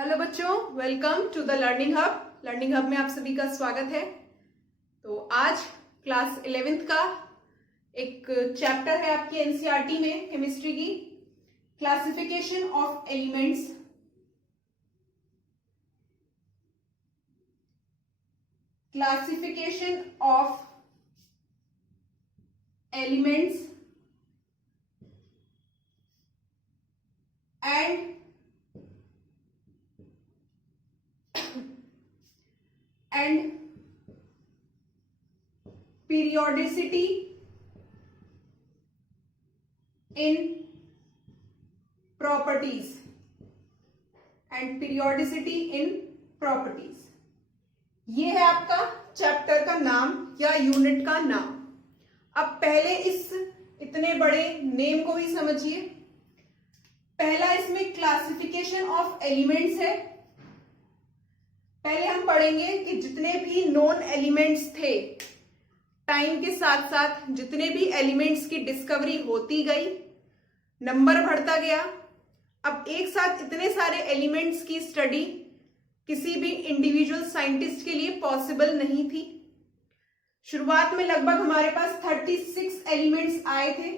Hello बच्चों, welcome to the learning hub. Learning hub में आप सभी का स्वागत है। तो आज क्लास 11th का एक चैप्टर है आपकी एनसीईआरटी में केमिस्ट्री की, classification of elements. Classification of elements and periodicity in properties ये है आपका चैप्टर का नाम या यूनिट का नाम। अब पहले इस इतने बड़े नेम को ही समझिए। पहला इसमें क्लासिफिकेशन ऑफ एलिमेंट्स है। पहले हम पढ़ेंगे कि जितने भी नोन एलिमेंट्स थे, टाइम के साथ साथ जितने भी एलिमेंट्स की डिस्कवरी होती गई, नंबर बढ़ता गया। अब एक साथ इतने सारे एलिमेंट्स की स्टडी किसी भी इंडिविजुअल साइंटिस्ट के लिए पॉसिबल नहीं थी। शुरुआत में लगभग हमारे पास 36 एलिमेंट्स आए थे,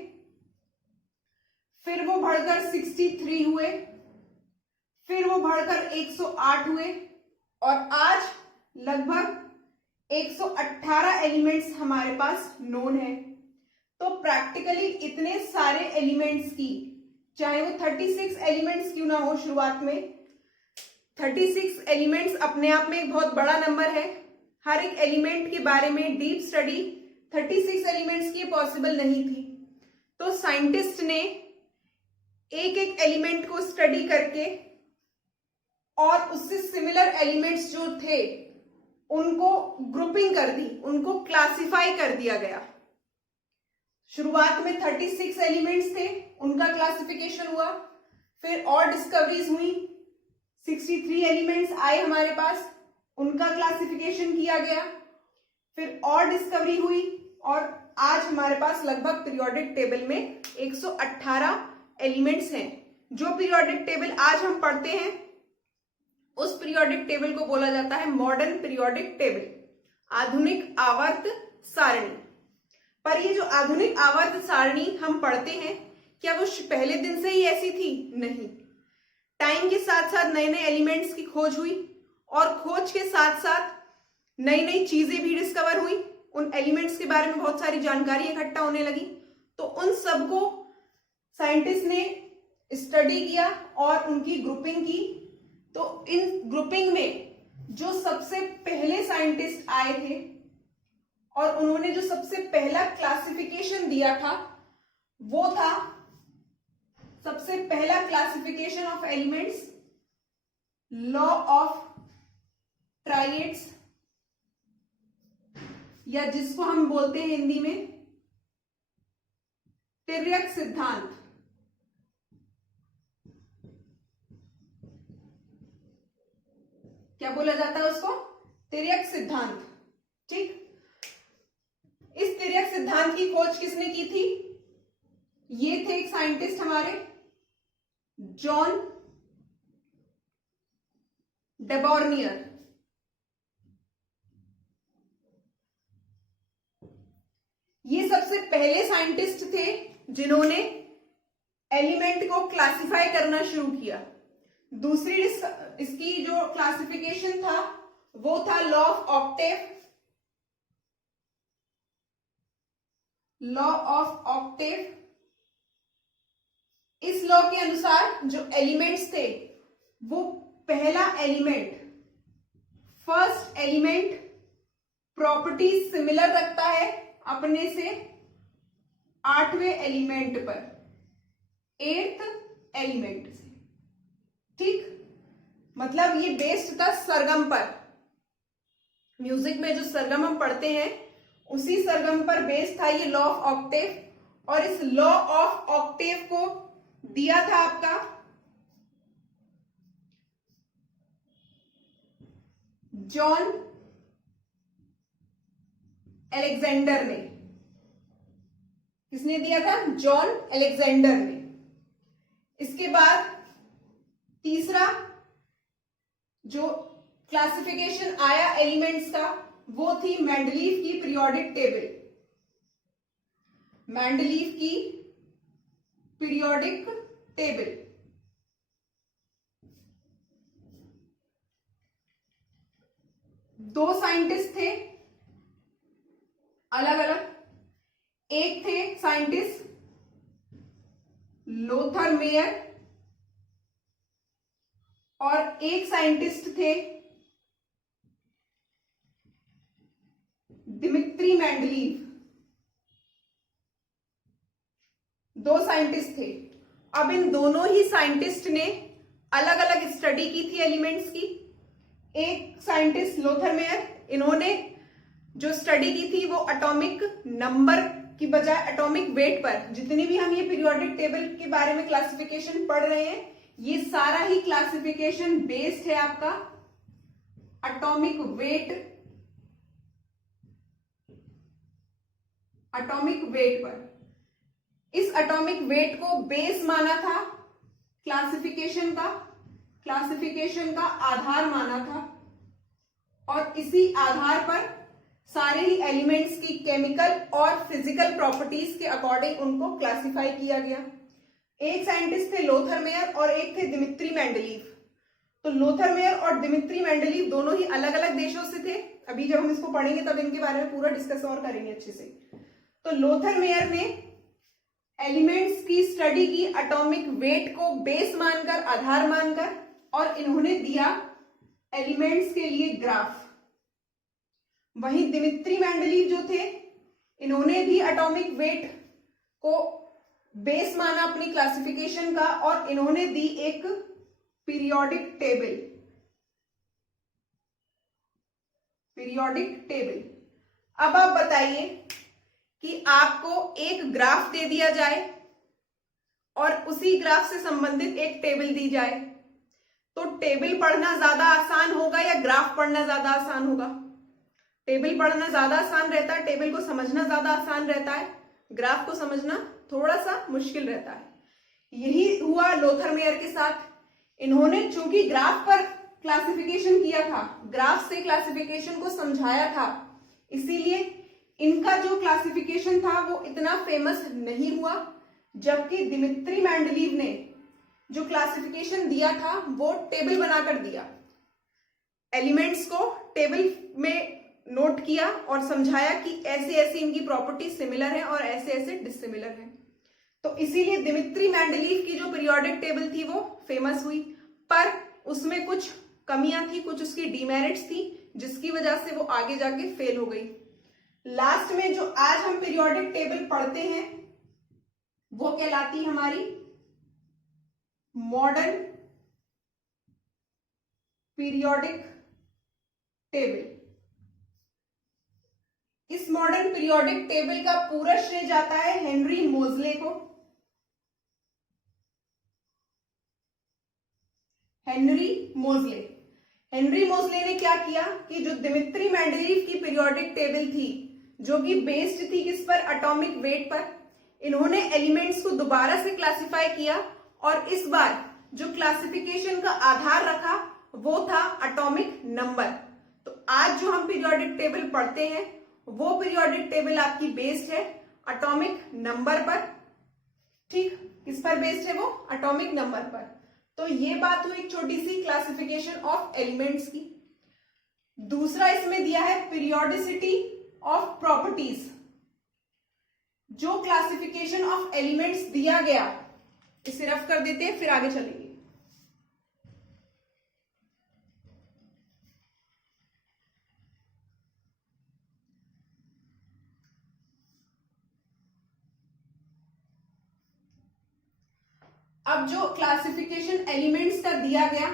फिर वो बढ़कर 63 हुए, फिर वो बढ़कर 108 हुए और आज लगभग 118 एलिमेंट्स हमारे पास नोन है। तो प्रैक्टिकली इतने सारे एलिमेंट्स की, चाहे वो 36 एलिमेंट्स क्यों ना हो, शुरुआत में 36 एलिमेंट्स अपने आप में एक बहुत बड़ा नंबर है। हर एक एलिमेंट के बारे में डीप स्टडी 36 एलिमेंट्स की पॉसिबल नहीं थी। तो साइंटिस्ट ने एक एक एलिमेंट को स्टडी करके और उससे सिमिलर एलिमेंट्स जो थे उनको ग्रुपिंग कर दी, उनको क्लासिफाई कर दिया गया। शुरुआत में 36 एलिमेंट्स थे, उनका क्लासिफिकेशन हुआ, फिर और डिस्कवरीज हुई, 63 एलिमेंट्स आए हमारे पास, उनका क्लासिफिकेशन किया गया, फिर और डिस्कवरी हुई और आज हमारे पास लगभग पीरियोडिक टेबल में 118 एलिमेंट्स हैं। जो पीरियोडिक टेबल आज हम पढ़ते हैं उस पीरियोडिक टेबल को बोला जाता है मॉडर्न पीरियोडिक टेबल, आधुनिक आवर्त सारणी। पर ये जो आधुनिक आवर्त सारणी हम पढ़ते हैं, क्या वो पहले दिन से ही ऐसी थी? नहीं। टाइम के साथ साथ नए नए एलिमेंट्स की खोज हुई और खोज के साथ साथ नई नई चीजें भी डिस्कवर हुई। उन एलिमेंट्स के बारे में बहुत सारी जानकारी इकट्ठा होने लगी। तो उन सबको साइंटिस्ट ने स्टडी किया और उनकी ग्रुपिंग की। तो इन ग्रुपिंग में जो सबसे पहले साइंटिस्ट आए थे और उन्होंने जो सबसे पहला क्लासिफिकेशन दिया था वो था, सबसे पहला classification of elements, law of triads, या जिसको हम बोलते हैं हिंदी में तिर्यक सिद्धांत। क्या बोला जाता है उसको? तिर्यक सिद्धांत। ठीक। इस तिर्यक सिद्धांत की खोज किसने की थी? ये थे एक साइंटिस्ट हमारे, जॉन डेबॉर्नियर। ये सबसे पहले साइंटिस्ट थे जिन्होंने एलिमेंट को क्लासिफाई करना शुरू किया। दूसरी इसकी जो क्लासिफिकेशन था वो था law of Octave. Law of Octave, इस लॉ के अनुसार जो एलिमेंट्स थे वो पहला element, first element properties similar रखता है अपने से 8वें एलिमेंट पर, 8th एलिमेंट से। ठीक। मतलब ये बेस्ड था सरगम पर। म्यूजिक में जो सरगम हम पढ़ते हैं उसी सरगम पर बेस्ड था ये लॉ ऑफ ऑक्टेव। और इस लॉ ऑफ ऑक्टेव को दिया था आपका जॉन अलेक्जेंडर ने। किसने दिया था? जॉन अलेक्जेंडर ने। इसके बाद तीसरा जो क्लासिफिकेशन आया एलिमेंट्स का वो थी मेंडलीव की पीरियोडिक टेबल। मेंडलीव की पीरियोडिक टेबल। दो साइंटिस्ट थे अलग अलग, एक थे साइंटिस्ट लोथर मेयर और एक साइंटिस्ट थे दिमित्री मेंडलीव। दो साइंटिस्ट थे। अब इन दोनों ही साइंटिस्ट ने अलग अलग स्टडी की थी एलिमेंट्स की। एक साइंटिस्ट लोथर मेयर, इन्होंने जो स्टडी की थी वो एटॉमिक नंबर की बजाय एटॉमिक वेट पर, जितनी भी हम ये पीरियोडिक टेबल के बारे में क्लासिफिकेशन पढ़ रहे हैं ये सारा ही क्लासिफिकेशन बेस्ड है आपका एटॉमिक वेट, एटॉमिक वेट पर। इस एटॉमिक वेट को बेस माना था क्लासिफिकेशन का आधार माना था और इसी आधार पर सारे ही एलिमेंट्स की केमिकल और फिजिकल प्रॉपर्टीज के अकॉर्डिंग उनको क्लासिफाई किया गया। एक साइंटिस्ट थे लोथर मेयर और एक थे दिमित्री मेंडलीव। तो लोथर मेयर और दिमित्री मेंडलीव दोनों ही अलग अलग देशों से थे। अभी जब हम इसको पढ़ेंगे तब इनके बारे में पूरा डिस्कस और करेंगे अच्छे से। तो लोथर मेयर ने एलिमेंट्स की स्टडी की एटॉमिक वेट को बेस मानकर, आधार मानकर, और इन्होंने दिया एलिमेंट्स के लिए ग्राफ। वहीं दिमित्री मेंडलीव जो थे इन्होंने भी एटॉमिक वेट को बेस माना अपनी क्लासिफिकेशन का और इन्होंने दी एक पीरियोडिक टेबल। Periodic table. अब आप बताइए कि आपको एक ग्राफ दे दिया जाए और उसी ग्राफ से संबंधित एक टेबल दी जाए तो टेबल पढ़ना ज्यादा आसान होगा या ग्राफ पढ़ना ज्यादा आसान होगा? टेबल पढ़ना ज्यादा आसान रहता है, टेबल को समझना ज्यादा आसान रहता है, ग्राफ को समझना थोड़ा सा मुश्किल रहता है। यही हुआ लोथर मेयर के साथ। इन्होंने चूंकि ग्राफ पर क्लासिफिकेशन किया था, ग्राफ से क्लासिफिकेशन को समझाया था, इसीलिए इनका जो क्लासिफिकेशन था वो इतना फेमस नहीं हुआ। जबकि दिमित्री मेंडलीव ने जो क्लासिफिकेशन दिया था वो टेबल बनाकर दिया, एलिमेंट्स को टेबल में नोट किया और समझाया कि ऐसे ऐसे इनकी प्रॉपर्टी सिमिलर है और ऐसे ऐसे डिसिमिलर है। तो इसीलिए दिमित्री मेंडलीव की जो पीरियोडिक टेबल थी वो फेमस हुई, पर उसमें कुछ कमियां थी, कुछ उसकी डीमेरिट्स थी, जिसकी वजह से वो आगे जाके फेल हो गई। लास्ट में जो आज हम पीरियोडिक टेबल पढ़ते हैं वो कहलाती हमारी मॉडर्न पीरियोडिक टेबल। इस मॉडर्न पीरियोडिक टेबल का पूरा श्रेय जाता है हेनरी मोजले को। हेनरी मोजले ने क्या किया कि जो दिमित्री मेंडलीव की पीरियोडिक टेबल थी जो कि बेस्ड थी किस पर? एटॉमिक वेट पर। इन्होंने एलिमेंट्स को दोबारा से क्लासिफाई किया और इस बार जो क्लासिफिकेशन का आधार रखा वो था एटॉमिक नंबर। तो आज जो हम पीरियोडिक टेबल पढ़ते हैं वो पीरियोडिक टेबल आपकी बेस्ड है एटॉमिक नंबर पर। ठीक, किस पर बेस्ड है वो? एटॉमिक नंबर पर। तो ये बात हुई छोटी सी क्लासिफिकेशन ऑफ एलिमेंट्स की। दूसरा इसमें दिया है पीरियोडिसिटी ऑफ प्रॉपर्टीज। जो क्लासिफिकेशन ऑफ एलिमेंट्स दिया गया, इसे रफ कर देते हैं फिर आगे चलेंगे। अब जो क्लासिफिकेशन एलिमेंट्स का दिया गया,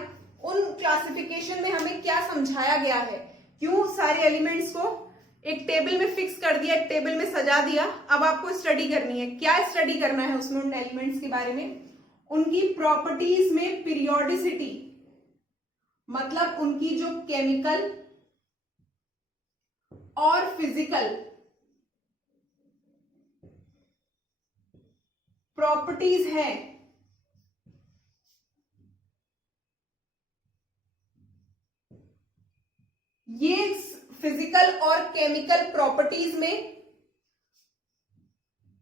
उन क्लासिफिकेशन में हमें क्या समझाया गया है, क्यों सारे एलिमेंट्स को एक टेबल में फिक्स कर दिया, एक टेबल में सजा दिया। अब आपको स्टडी करनी है। क्या स्टडी करना है उसमें? उन एलिमेंट्स के बारे में, उनकी प्रॉपर्टीज में पीरियोडिसिटी, मतलब उनकी जो केमिकल और फिजिकल प्रॉपर्टीज हैं ये फिजिकल और केमिकल प्रॉपर्टीज में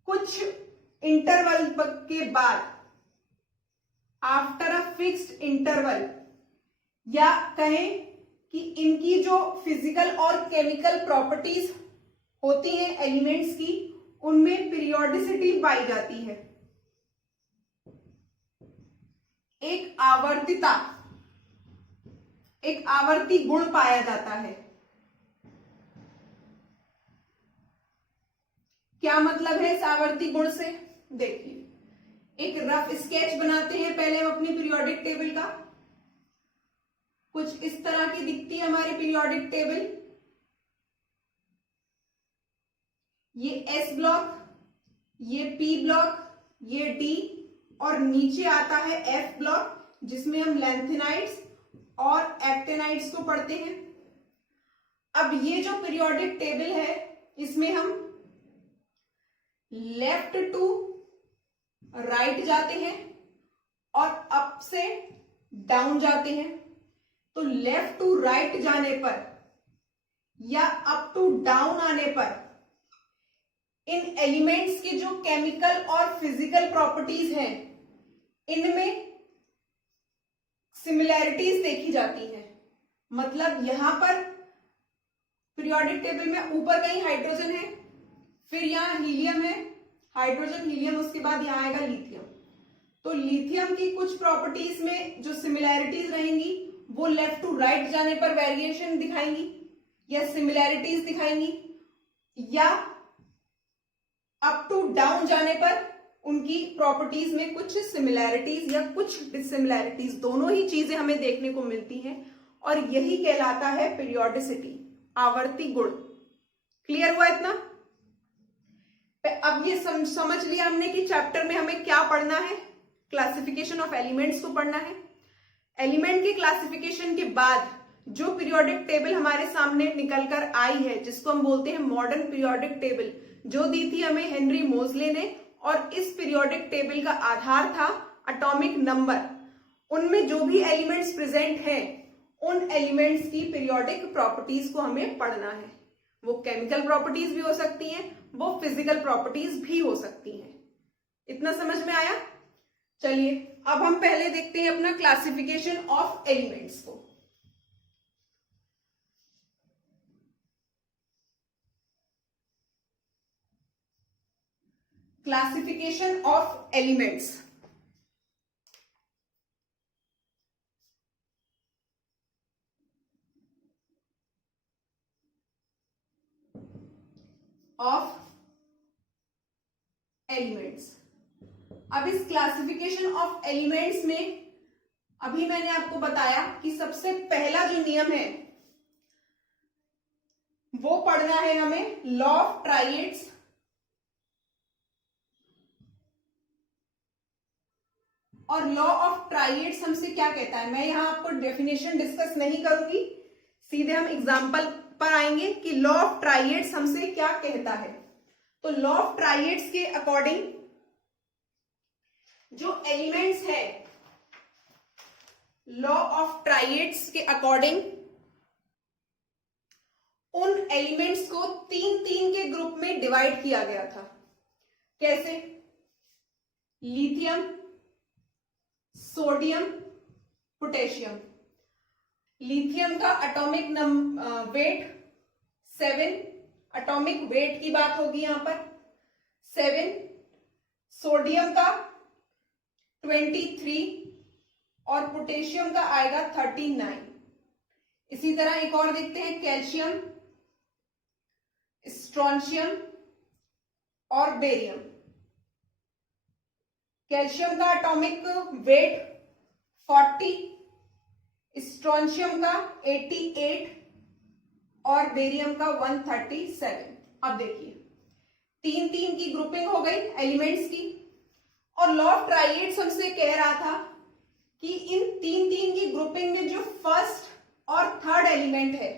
कुछ इंटरवल के बाद, आफ्टर अ फिक्स्ड इंटरवल, या कहें कि इनकी जो फिजिकल और केमिकल प्रॉपर्टीज होती हैं एलिमेंट्स की, उनमें पीरियोडिसिटी पाई जाती है, एक आवर्ती गुण पाया जाता है। क्या मतलब है इस आवर्ती गुण से? देखिए, एक रफ स्केच बनाते हैं पहले हम अपनी पीरियोडिक टेबल का। कुछ इस तरह की दिखती है हमारी पीरियोडिक टेबल। ये एस ब्लॉक, ये पी ब्लॉक, ये डी, और नीचे आता है एफ ब्लॉक, जिसमें हम लैंथेनाइड्स और एक्टेनाइड्स को पढ़ते हैं। अब ये जो पीरियोडिक टेबल है, इसमें हम लेफ्ट टू राइट जाते हैं और अप से डाउन जाते हैं। तो लेफ्ट टू राइट जाने पर या अप टू डाउन आने पर इन एलिमेंट्स की जो केमिकल और फिजिकल प्रॉपर्टीज हैं, इनमें सिमिलैरिटीज देखी जाती हैं। मतलब यहां पर पीरियोडिक टेबल में ऊपर कहीं हाइड्रोजन है, फिर यहां हीलियम है, हाइड्रोजन हीलियम, उसके बाद यहां आएगा लिथियम। तो लिथियम की कुछ प्रॉपर्टीज में जो सिमिलैरिटीज रहेंगी, वो लेफ्ट टू राइट जाने पर वेरिएशन दिखाएंगी या सिमिलैरिटीज दिखाएंगी, या अप टू डाउन जाने पर उनकी प्रॉपर्टीज में कुछ सिमिलैरिटीज या कुछ डिससिमिलैरिटीज, दोनों ही चीजें हमें देखने को मिलती हैं, और यही कहलाता है पीरियोडिसिटी, आवर्ती गुण। क्लियर हुआ इतना? अब ये समझ लिया हमने कि चैप्टर में हमें क्या पढ़ना है, क्लासिफिकेशन ऑफ एलिमेंट्स को पढ़ना है। एलिमेंट के क्लासिफिकेशन के बाद जो पीरियोडिक टेबल हमारे सामने निकल कर आई है, जिसको हम बोलते हैं मॉडर्न पीरियोडिक टेबल, जो दी थी हमें हेनरी मोजले ने, और इस पीरियोडिक टेबल का आधार था एटॉमिक नंबर। उनमें जो भी एलिमेंट्स प्रेजेंट हैं, उन एलिमेंट्स की पीरियोडिक प्रॉपर्टीज को हमें पढ़ना है। वो केमिकल प्रॉपर्टीज भी हो सकती हैं, वो फिजिकल प्रॉपर्टीज भी हो सकती हैं। इतना समझ में आया? चलिए अब हम पहले देखते हैं अपना क्लासिफिकेशन ऑफ एलिमेंट्स को। Classification of elements. Of elements. अब इस क्लासिफिकेशन ऑफ एलिमेंट्स में अभी मैंने आपको बताया कि सबसे पहला जो नियम है वो पढ़ना है हमें लॉ ऑफ ट्राइएड्स। और लॉ ऑफ ट्राइएड्स हमसे क्या कहता है, मैं यहां आपको डेफिनेशन डिस्कस नहीं करूंगी, सीधे हम एग्जांपल पर आएंगे कि लॉ ऑफ ट्राइएड्स हमसे क्या कहता है। तो लॉ ऑफ ट्राइएड्स के अकॉर्डिंग जो एलिमेंट्स है, लॉ ऑफ ट्राइएड्स के अकॉर्डिंग उन एलिमेंट्स को तीन तीन के ग्रुप में डिवाइड किया गया था। कैसे? Lithium, sodium, potassium. लिथियम का एटॉमिक वेट 7, एटॉमिक वेट की बात होगी यहां पर 7। सोडियम का 23 और पोटेशियम का आएगा 39। इसी तरह एक और देखते हैं, कैल्शियम, स्ट्रोंशियम और बेरियम। कैल्शियम का एटॉमिक वेट 40, स्ट्रोंशियम का 88 और बेरियम का 137। अब देखिए तीन तीन की ग्रुपिंग हो गई एलिमेंट्स की, और लॉ ऑफ ट्राइएड्स हमसे कह रहा था कि इन तीन तीन की ग्रुपिंग में जो फर्स्ट और थर्ड एलिमेंट है,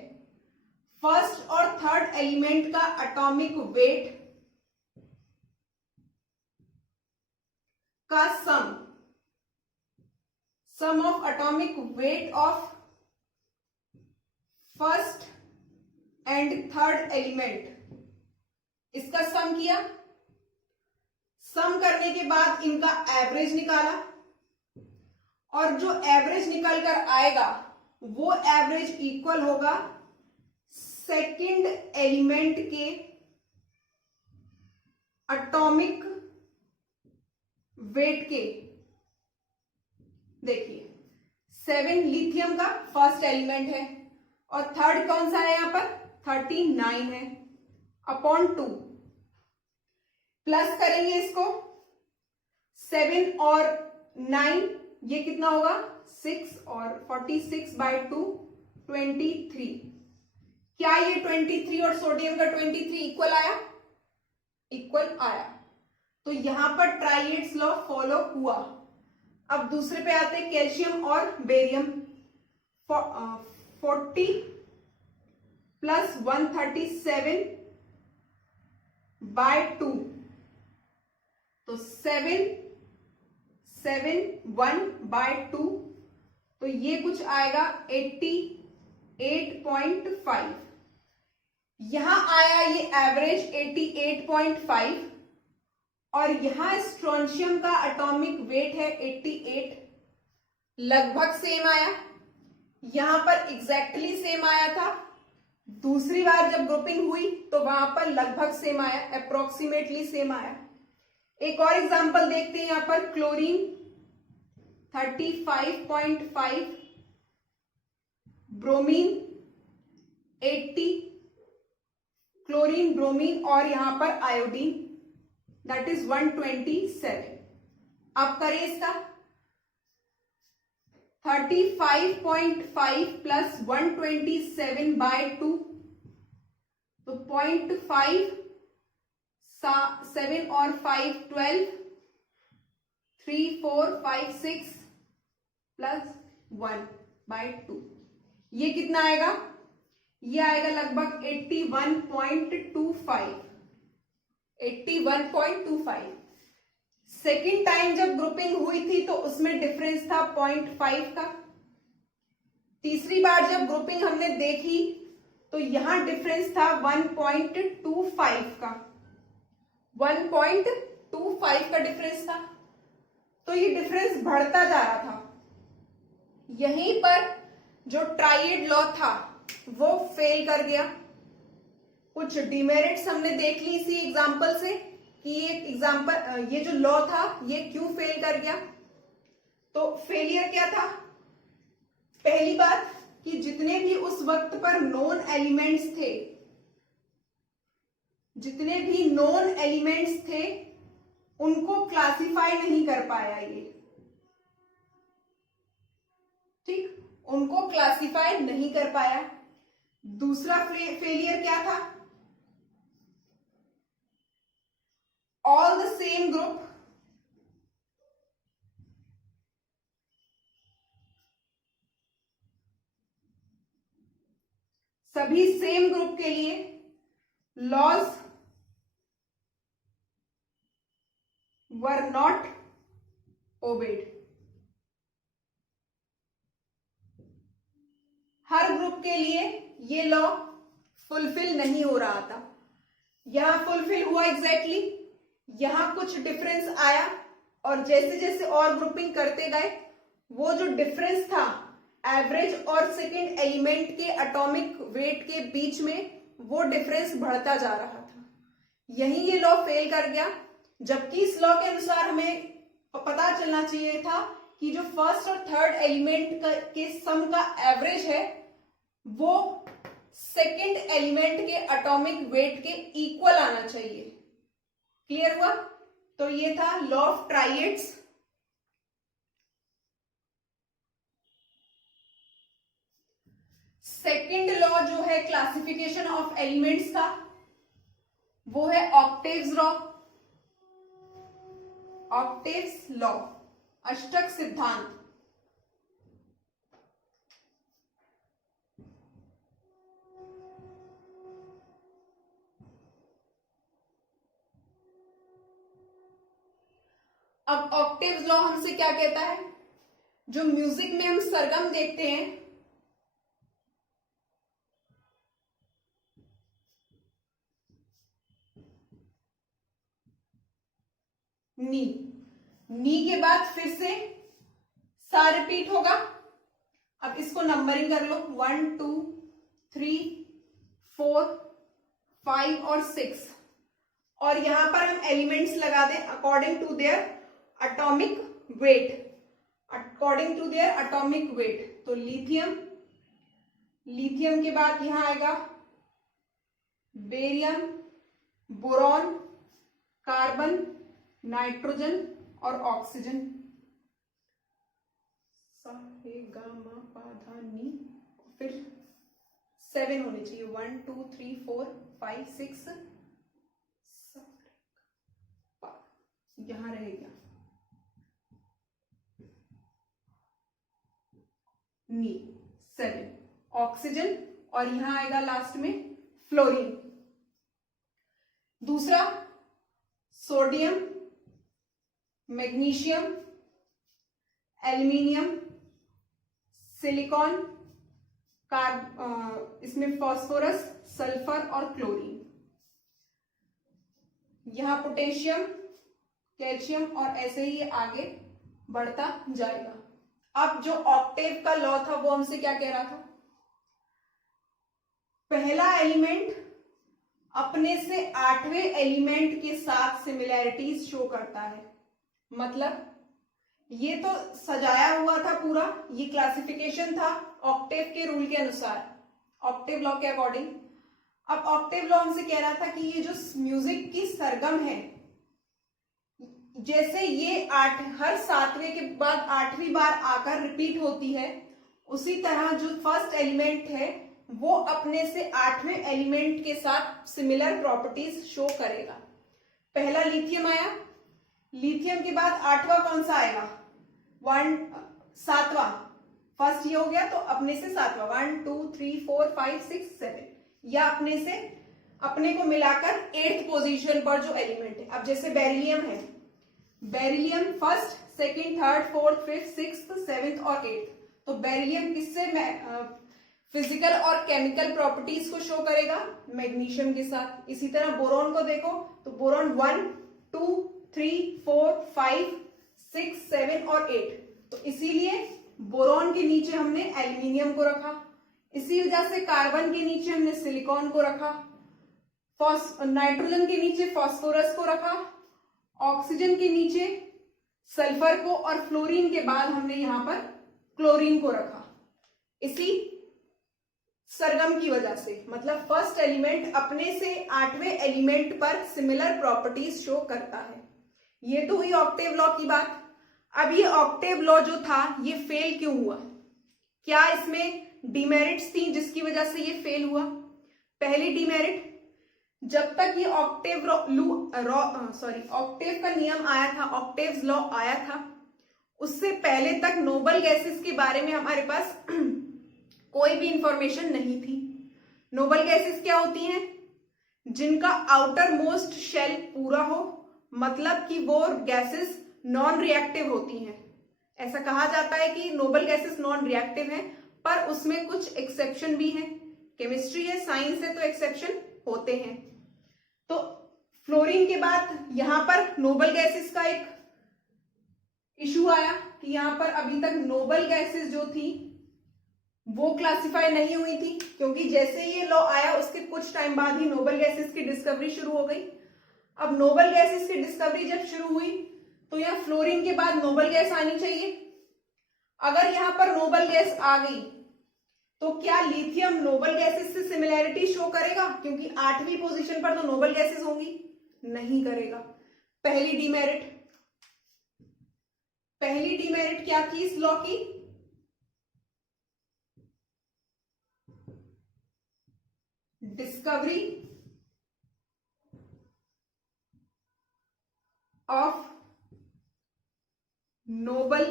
फर्स्ट और थर्ड एलिमेंट का एटॉमिक वेट का sum of atomic weight of first and third element, इसका सम किया। सम करने के बाद इनका एवरेज निकाला, और जो एवरेज निकल कर आएगा वो एवरेज इक्वल होगा सेकंड एलिमेंट के एटॉमिक वेट के। देखिए 7 लिथियम का फर्स्ट एलिमेंट है, और थर्ड कौन सा है यहां पर 39 है, अपॉन 2 प्लस करेंगे इसको, 7 और 9 ये कितना होगा 6, और 46/2 23। क्या ये 23 और सोडियम का 23 इक्वल आया? इक्वल आया। तो यहां पर ट्राइएड्स लॉ फॉलो हुआ। अब दूसरे पे आते हैं, कैल्शियम और बेरियम। 40 प्लस 137/2, तो 771/2, तो ये कुछ आएगा 88.5। यहां आया ये एवरेज 88.5, और यहां स्ट्रोंशियम का एटॉमिक वेट है 88, लगभग सेम आया। यहां पर एग्जैक्टली सेम आया था, दूसरी बार जब ग्रुपिंग हुई तो वहां पर लगभग सेम आया, अप्रोक्सीमेटली सेम आया। एक और एग्जांपल देखते हैं, यहां पर क्लोरीन 35.5, ब्रोमीन 80, क्लोरीन ब्रोमीन, और यहां पर आयोडीन दैट इज 127। अब करें इसका 35.5 प्लस 127/2, तो 0.5, 7 और 5 12, 3 4 5 6 प्लस 1/2, ये कितना आएगा? ये आएगा लगभग 81.25। 81.25। सेकेंड टाइम जब ग्रुपिंग हुई थी तो उसमें डिफरेंस था 0.5 का। तीसरी बार जब ग्रुपिंग हमने देखी तो यहां डिफरेंस था 1.25 का, 1.25 का डिफरेंस था। तो ये डिफरेंस बढ़ता जा रहा था। यहीं पर जो ट्राइएड लॉ था वो फेल कर गया। कुछ डिमेरिट्स हमने देख ली इसी एग्जाम्पल से कि ये जो लॉ था ये क्यों फेल कर गया। तो फेलियर क्या था? पहली बात कि जितने भी उस वक्त पर नॉन एलिमेंट्स थे, जितने भी नॉन एलिमेंट्स थे उनको क्लासिफाई नहीं कर पाया ये, ठीक, उनको क्लासिफाई नहीं कर पाया। दूसरा फेलियर क्या था? ऑल द सेम ग्रुप, सभी सेम ग्रुप के लिए लॉज वर नॉट ओबेड। हर ग्रुप के लिए ये लॉ फुलफिल नहीं हो रहा था। यहां फुलफिल हुआ एग्जैक्टली, यहां कुछ डिफरेंस आया, और जैसे जैसे और ग्रुपिंग करते गए वो जो डिफरेंस था एवरेज और सेकंड एलिमेंट के एटॉमिक वेट के बीच में, वो डिफरेंस बढ़ता जा रहा था। यही ये लॉ फेल कर गया। जबकि इस लॉ के अनुसार हमें पता चलना चाहिए था कि जो फर्स्ट और थर्ड एलिमेंट के सम का एवरेज है वो सेकंड एलिमेंट के एटॉमिक वेट के इक्वल आना चाहिए। क्लियर हुआ? तो ये था लॉ ऑफ ट्राइएड्स। सेकंड लॉ जो है क्लासिफिकेशन ऑफ एलिमेंट्स का, वो है ऑक्टेव्स लॉ। ऑक्टेव्स लॉ, अष्टक सिद्धांत। अब ऑक्टेव्स लॉ हमसे क्या कहता है? जो म्यूजिक में हम सरगम देखते हैं, नी, नी के बाद फिर से सा रिपीट होगा। अब इसको नंबरिंग कर लो, 1 2 3 4 5 और 6, और यहां पर हम एलिमेंट्स लगा दें according to their atomic weight, according to their atomic weight. तो लिथियम, लिथियम के बाद यहां आएगा बेरियम, बोरॉन, कार्बन, नाइट्रोजन और ऑक्सीजन। सा रे गा मा पा धा नी, फिर 7 होने चाहिए, 1 2 3 4 5 6, यहां रहेगा नी 7, ऑक्सीजन, और यहां आएगा लास्ट में फ्लोरीन। दूसरा सोडियम, मैग्नीशियम, एल्यूमिनियम, सिलिकॉन, इसमें फास्फोरस, सल्फर और क्लोरीन। यहां पोटेशियम, कैल्शियम, और ऐसे ही ये आगे बढ़ता जाएगा। अब जो ऑक्टेव का लॉ था वो हमसे क्या कह रहा था, पहला एलिमेंट अपने से 8वें एलिमेंट के साथ सिमिलैरिटीज शो करता है। मतलब ये तो सजाया हुआ था पूरा, ये क्लासिफिकेशन था ऑक्टेव के रूल के अनुसार, ऑक्टेव लॉ के अकॉर्डिंग। अब ऑक्टेव लॉ हमसे कह रहा था कि ये जो म्यूजिक की सरगम है, जैसे ये हर 7वें के बाद 8वीं बार आकर रिपीट होती है, उसी तरह जो फर्स्ट एलिमेंट है वो अपने से 8वें एलिमेंट के साथ सिमिलर प्रॉपर्टीज शो करेगा। पहला लिथियम आया, लिथियम के बाद 8वां कौन सा आएगा, 7वां, फर्स्ट ये हो गया तो अपने से 7वां, 1 2 3 4 5 6 7, या अपने से अपने को मिलाकर 8th पोजीशन पर जो एलिमेंट है। अब जैसे बेरिलियम है, beryllium first, second, third, fourth, fifth, sixth, seventh और 8th, तो बेरिलियम किससे फिजिकल और केमिकल प्रॉपर्टीज को शो करेगा, मैग्नीशियम के साथ। इसी तरह बोरॉन को देखो तो बोरॉन 1 2 3 4 5 6 7 और 8, तो इसीलिए बोरॉन के नीचे हमने एल्यूमिनियम को रखा, इसी वजह से कार्बन के नीचे हमने सिलिकॉन को रखा, नाइट्रोजन के नीचे फास्फोरस को रखा, ऑक्सीजन के नीचे सल्फर को, और फ्लोरीन के बाद हमने यहां पर क्लोरीन को रखा, इसी सरगम की वजह से। मतलब फर्स्ट एलिमेंट अपने से 8वें एलिमेंट पर सिमिलर प्रॉपर्टीज शो करता है। ये तो हुई ऑक्टेव लॉ की बात। अब ये ऑक्टेव लॉ जो था ये फेल क्यों हुआ, क्या इसमें डिमेरिट्स थी जिसकी वजह से ये फेल हुआ। पहली डिमेरिट, जब तक ये ऑक्टेव का नियम आया था, ऑक्टेव्स लॉ आया था, उससे पहले तक नोबल गैसेस के बारे में हमारे पास कोई भी इंफॉर्मेशन नहीं थी। नोबल गैसेस क्या होती हैं, जिनका आउटर मोस्ट शेल पूरा हो, मतलब कि वो गैसेस नॉन रिएक्टिव होती हैं। ऐसा कहा जाता है कि नोबल गैसेस नॉन रिएक्टिव हैं, पर उसमें कुछ एक्सेप्शन भी हैं। केमिस्ट्री है, साइंस है, तो एक्सेप्शन होते हैं। तो फ्लोरीन के बाद यहां पर नोबल गैसेस का एक इशू आया कि यहां पर अभी तक नोबल गैसेस जो थी वो क्लासिफाई नहीं हुई थी, क्योंकि जैसे ये लॉ आया उसके कुछ टाइम बाद ही नोबल गैसेस की डिस्कवरी शुरू हो गई। अब नोबल गैसेस की डिस्कवरी जब शुरू हुई तो यहाँ फ्लोरीन के बाद नोबल गैस आनी चाहिए। अगर यहां पर नोबल गैस आ गई तो क्या लिथियम नोबल गैसेस से सिमिलैरिटी शो करेगा, क्योंकि 8वीं पोजीशन पर तो नोबल गैसेस होंगी, नहीं करेगा। पहली डिमेरिट क्या थी इस लॉ की, discovery of noble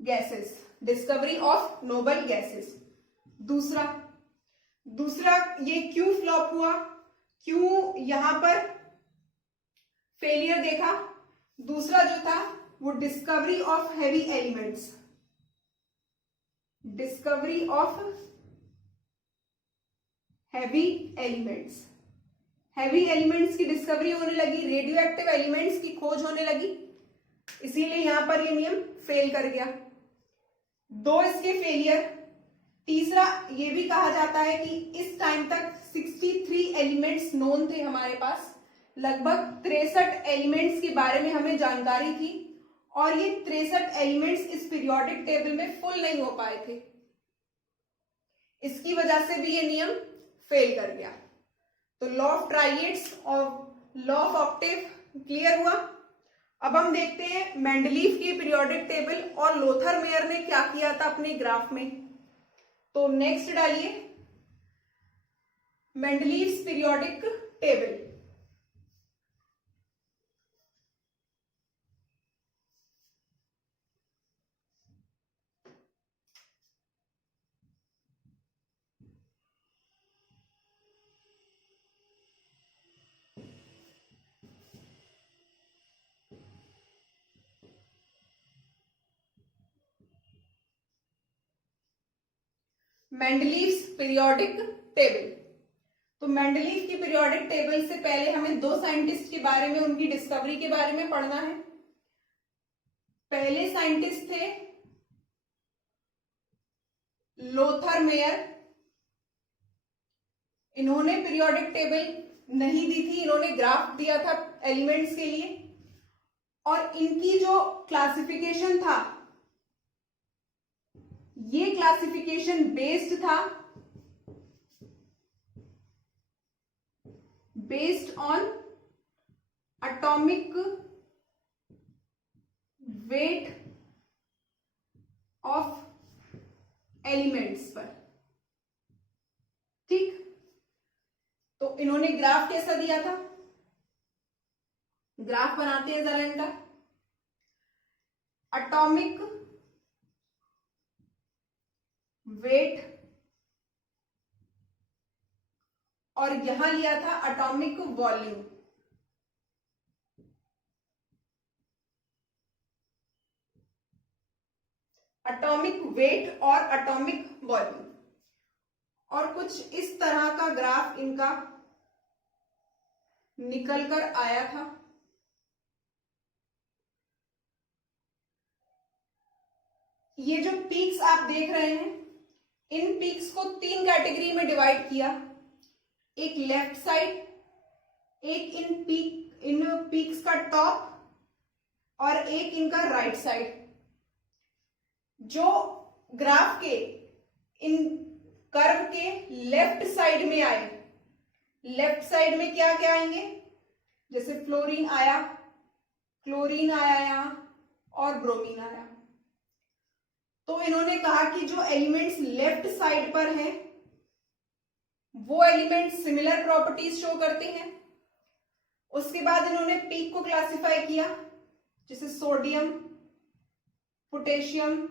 gases, discovery of noble gases. दूसरा ये क्यों फ्लॉप हुआ, क्यों यहां पर फेलियर देखा। दूसरा जो था वो discovery of heavy elements, discovery of heavy elements. Heavy elements की डिस्कवरी होने लगी, रेडियो एक्टिव एलिमेंट्स की खोज होने लगी, इसीलिए यहां पर ये नियम फेल कर गया। दो इसके फेलियर। तीसरा ये भी कहा जाता है कि इस टाइम तक 63 एलिमेंट्स नोन थे हमारे पास, लगभग 63 एलिमेंट्स के बारे में हमें जानकारी थी, और ये 63 एलिमेंट्स इस पीरियोडिक टेबल में फुल नहीं हो पाए थे। इसकी वजह से भी ये नियम फेल कर गया। तो लॉ ऑफ ट्राइएड्स और लॉ ऑफ ऑक्टेव क्लियर हुआ। अब हम देखते हैं मेंडलीव की पीरियोडिक टेबल और लोथर मेयर ने क्या किया था अपने ग्राफ में। तो नेक्स्ट डालिए Mendeleev's periodic table. Mendeleev's periodic table. तो मेंडलीव की पीरियोडिक टेबल से पहले हमें दो साइंटिस्ट के बारे में, उनकी डिस्कवरी के बारे में पढ़ना है। पहले साइंटिस्ट थे लोथर मेयर। इन्होंने पीरियोडिक टेबल नहीं दी थी, इन्होंने ग्राफ दिया था एलिमेंट्स के लिए, और इनकी जो क्लासिफिकेशन था ये क्लासिफिकेशन बेस्ड था based on atomic weight of elements पर। ठीक, तो इन्होंने ग्राफ कैसा दिया था, ग्राफ बनाते हैं जरा इनका। एटॉमिक वेट, और यहां लिया था एटॉमिक वॉल्यूम। एटॉमिक वेट और एटॉमिक वॉल्यूम, और कुछ इस तरह का ग्राफ इनका निकल कर आया था। ये जो पीक्स आप देख रहे हैं, इन पीक्स को तीन कैटेगरी में डिवाइड किया। एक लेफ्ट साइड, एक इन पीक्स का टॉप, और एक इनका राइट साइड। जो ग्राफ के इन कर्व के लेफ्ट साइड में आए, लेफ्ट साइड में क्या क्या आएंगे, जैसे फ्लोरीन आया, क्लोरीन आया यहां, और ब्रोमीन आया। तो इन्होंने कहा कि जो एलिमेंट्स लेफ्ट साइड पर हैं वो एलिमेंट्स सिमिलर प्रॉपर्टीज शो करते हैं। उसके बाद इन्होंने पीक को क्लासिफाई किया, जैसे सोडियम, पोटेशियम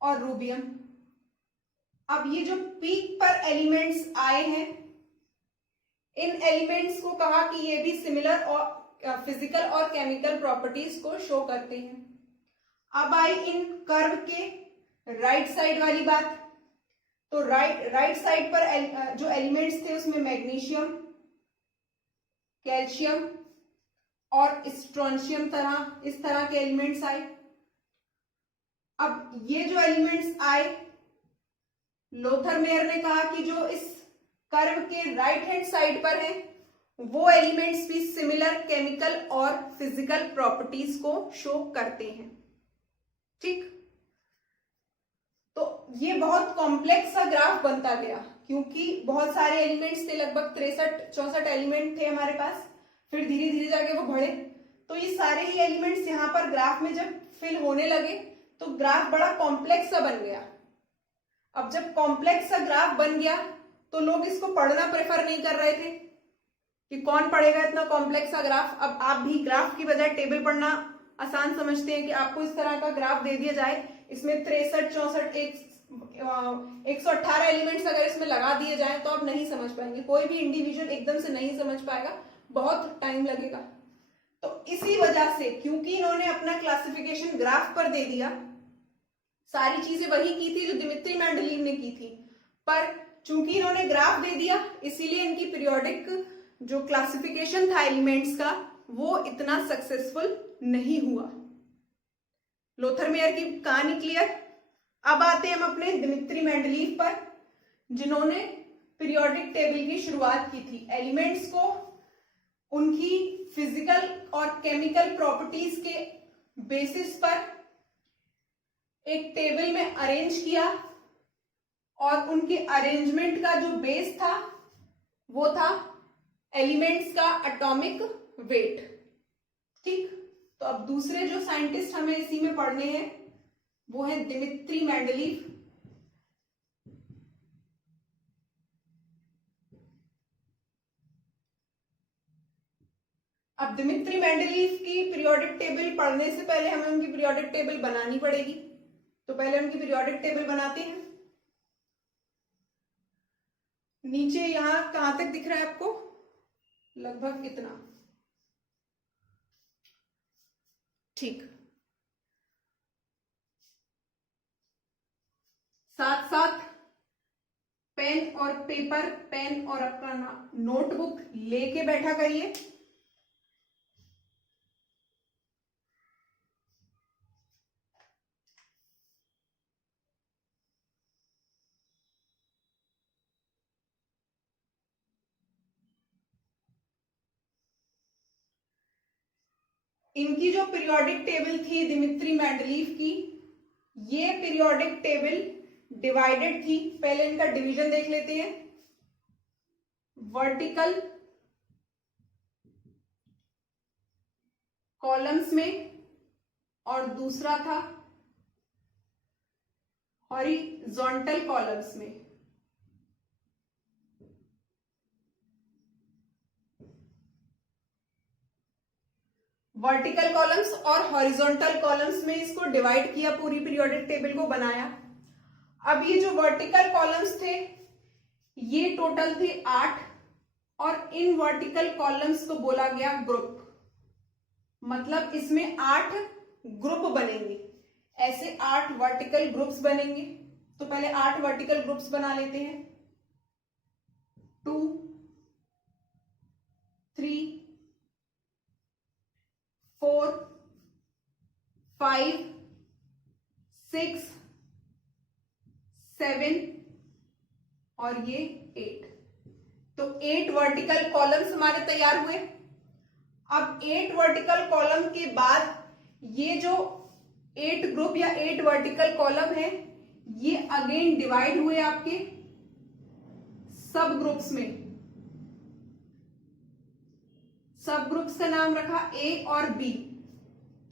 और रूबियम। अब ये जो पीक पर एलिमेंट्स आए हैं, इन एलिमेंट्स को कहा कि ये भी सिमिलर और फिजिकल और केमिकल प्रॉपर्टीज को शो करते हैं। अब आई इन कर्व के राइट साइड वाली बात। तो राइट साइड पर जो एलिमेंट्स थे उसमें मैग्नीशियम, कैल्शियम और स्ट्रोंशियम इस तरह के एलिमेंट्स आए। अब ये जो एलिमेंट्स आए, लोथर मेयर ने कहा कि जो इस कर्व के राइट हैंड साइड पर हैं वो एलिमेंट्स भी सिमिलर केमिकल और फिजिकल प्रॉपर्टीज को शो करते हैं। ठीक, तो ये बहुत कॉम्प्लेक्स सा ग्राफ बनता गया, क्योंकि बहुत सारे एलिमेंट्स थे, लगभग 63-64 एलिमेंट थे हमारे पास। फिर धीरे धीरे जाके वो बढ़े, तो ये सारे ही एलिमेंट्स यहाँ पर ग्राफ में जब फिल होने लगे तो ग्राफ बड़ा कॉम्प्लेक्स सा बन गया। अब जब कॉम्प्लेक्स सा ग्राफ बन गया तो लोग इसको पढ़ना प्रेफर नहीं कर रहे थे कि कौन पढ़ेगा इतना कॉम्प्लेक्स सा ग्राफ। अब आप भी ग्राफ की बजाय टेबल पढ़ना आसान समझते हैं कि आपको इस तरह का ग्राफ दे दिया जाए, इसमें 63, 64, 118 एलिमेंट्स अगर इसमें लगा दिए जाए तो आप नहीं समझ पाएंगे। कोई भी इंडिविजुअल एकदम से नहीं समझ पाएगा, बहुत टाइम लगेगा। तो इसी वजह से, क्योंकि इन्होंने अपना क्लासिफिकेशन ग्राफ पर दे दिया, सारी चीजें वही की थी जो दिमित्री मेंडलीव ने की थी, पर चूंकि इन्होंने ग्राफ दे दिया इसीलिए इनकी पीरियोडिक जो क्लासिफिकेशन था एलिमेंट्स का वो इतना सक्सेसफुल नहीं हुआ। लोथरमेयर की कहानी क्लियर। अब आते हैं हम अपने दिमित्री मेंडलीव पर, जिन्होंने पीरियोडिक टेबल की शुरुआत की थी। एलिमेंट्स को उनकी फिजिकल और केमिकल प्रॉपर्टीज के बेसिस पर एक टेबल में अरेंज किया, और उनके अरेंजमेंट का जो बेस था वो था एलिमेंट्स का एटॉमिक वेट। ठीक, तो अब दूसरे जो साइंटिस्ट हमें इसी में पढ़ने हैं वो है दिमित्री मेंडलीव। अब दिमित्री मेंडलीव की पीरियोडिक टेबल पढ़ने से पहले हमें उनकी पीरियोडिक टेबल बनानी पड़ेगी, तो पहले उनकी पीरियोडिक टेबल बनाते हैं। नीचे यहां कहां तक दिख रहा है आपको, लगभग कितना, ठीक। साथ साथ पेन और पेपर, पेन और अपना नोटबुक लेके बैठा करिए। इनकी जो पीरियोडिक टेबल थी दिमित्री मेंडलीव की, ये पीरियोडिक टेबल डिवाइडेड थी। पहले इनका डिवीजन देख लेते हैं। वर्टिकल कॉलम्स में और दूसरा था हॉरिजॉन्टल कॉलम्स में। वर्टिकल कॉलम्स और हॉरिजॉन्टल कॉलम्स में इसको डिवाइड किया, पूरी पीरियोडिक टेबल को बनाया। अब ये जो वर्टिकल कॉलम्स थे ये टोटल थे 8, और इन वर्टिकल कॉलम्स को बोला गया ग्रुप। मतलब इसमें 8 ग्रुप बनेंगे, ऐसे 8 वर्टिकल ग्रुप्स बनेंगे। तो पहले 8 वर्टिकल ग्रुप्स बना लेते हैं। 2, 3, 4, 5, 6, 7 और ये 8। तो 8 वर्टिकल कॉलम्स हमारे तैयार हुए। अब 8 वर्टिकल कॉलम के बाद ये जो 8 ग्रुप या 8 वर्टिकल कॉलम है ये अगेन डिवाइड हुए आपके सब ग्रुप्स में। सब ग्रुप्स का नाम रखा ए और बी।